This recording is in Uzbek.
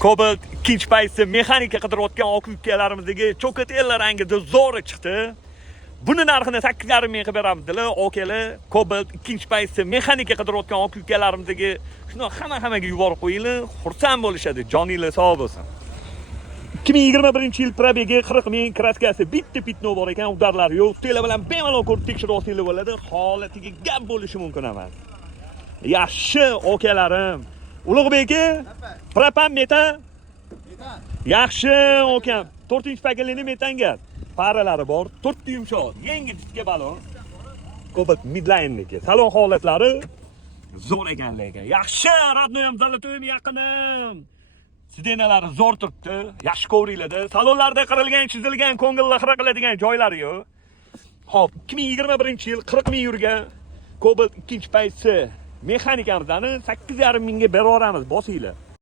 Cobalt ikkinchi paytda mexanika qidirayotgan oq ukalarimizdagi cho'katella rangida zo'ri chiqdi. Buni narxini 8,5 ming qilib beramizlar. Okalar, Cobalt ikkinchi paytda mexanika qidirayotgan oq ukalarimizdagi shuni hammaga yuborib qo'yinglar, xursand bo'lishadi. Joninglar sog' bo'lsin. 2021-yil probegi 40 ming, kraskasi bitta pitno bor ekan, udarlari yo'q. Tele bilan bemalol ko'rib tekshirib olsanglar bo'ladi. Holatiga gap bo'lishi mumkin emas. Yaxshi okalarim. Ulug'bek, propan metan? Metan. Yaxshi okam. 4-paketli metan gaz. Paralari bor, 4 yumshoq, yengil diska balon. Cobalt midline-niki. Salon holatlari zo'r ekan lekin. Yaxshi, radnoy ham zalatoyim yaqinim. Sidenalari zo'r turibdi, yaxshi kovringlarda. Salonlarda qirilgan, chizilgan, ko'ngilni xira qiladigan joylari yo'q. Xo'p, 2021-yil 40 ming yurgan Cobalt ikkinchi paytsi mexanikamizdan 8,5 mingga beraveramiz, bosinglar.